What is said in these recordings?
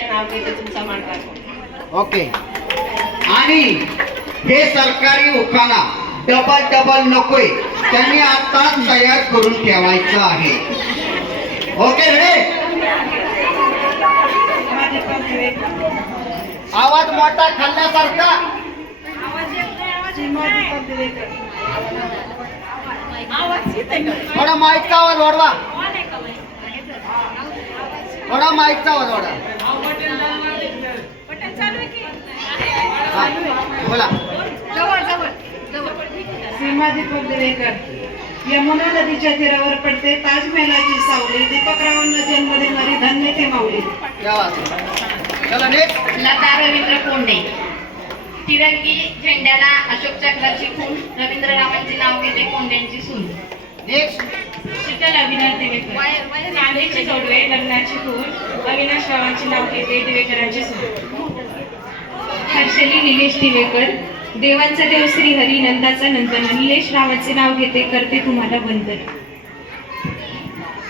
नाव तुमचा मान ओके. आणि हे सरकारी उखाणा डबल डबल नकोय. त्यांनी आता तयार करून ठेवायचं आहे. ओके रे आवाज मोठा खाल्ल्यासारखा. थोडा माईकचा आवाज वाढवा थोडा माईकचा आवाज वाढवा. हा, बोला. सीमाजी पगदेवेकर यमुना नदीच्या तीरावर पडते ताजमहलाची सावली दीपकरावांना जन्म देणारी धन्य ते माऊली. क्या बात आहे. चला नेक्स्ट लता रवींद्र कोंडे. तिरंगी झेंड्याला अशोक चक्राची खून रवींद्ररावांचे नाव घेते कोंड्यांची सून. शीतल अविनाश दिवेकर. कांद्याची जोडवे लग्नाची खून अविनाश रावांचे नाव घेते दिवेकरांची सून. हर्षली निलेश दिवेकर. देवांचा देव श्री हरी नंदाचा नंदन. निलेश रावांचे नाव घेते करते तुम्हाला वंदन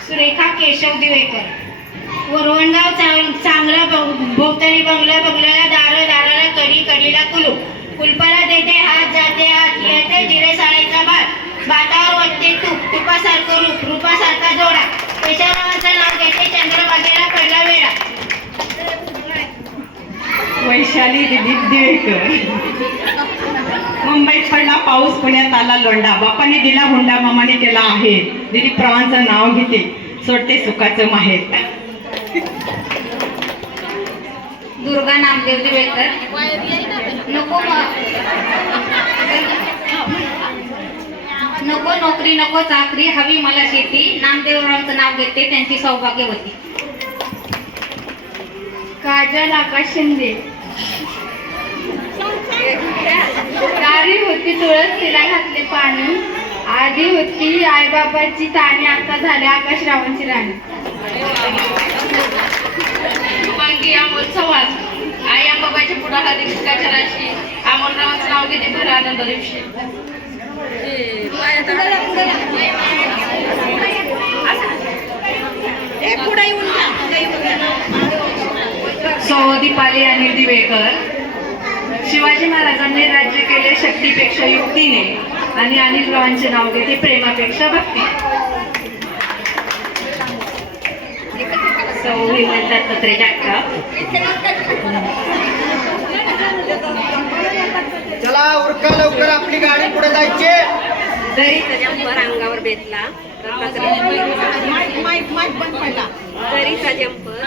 सुरेखा केशव दिवेकर. वरवणगाव चांग- चांगला भोवताली बंगला बंगल्याला दार दाराला कडी कडीला कुलूप कुलपाला वैशाली दिलीप दिवेकर. मुंबईत पडला पाऊस पुण्यात आला लोंढा. बापाने दिला हुंडा मामाने केला आहे. दिलीप प्रवांचं नाव घेते. सोडते सुखाचं माहेर. दुर्गा नामदेव दिवेकर. नको नको नोकरी नको चाकरी हवी मला शेती. नामदेवरावांचं नाव घेते त्यांची सौभाग्यवती. काजल आकाश शिंदे. होती तुळस तिला घातले पाणी. आधी होती आईबाबाची ताणी आता झाले आकाशरावांची राणी. शुभांगी अमोल चव्हाण. आई राशी नाव घेते भर आनंद दिवशी. सो दीपाली अनिल दिवेकर. शिवाजी महाराजांनी राज्य केले शक्तीपेक्षा युक्तीने आणि अनिल रावांचे नाव घेते प्रेमापेक्षा भक्ती. सौ हेमंत चला उरका लवकर आपली गाडी पुढे जायची. दरी जंपर अंगावर बेतला. तरीचा जंपर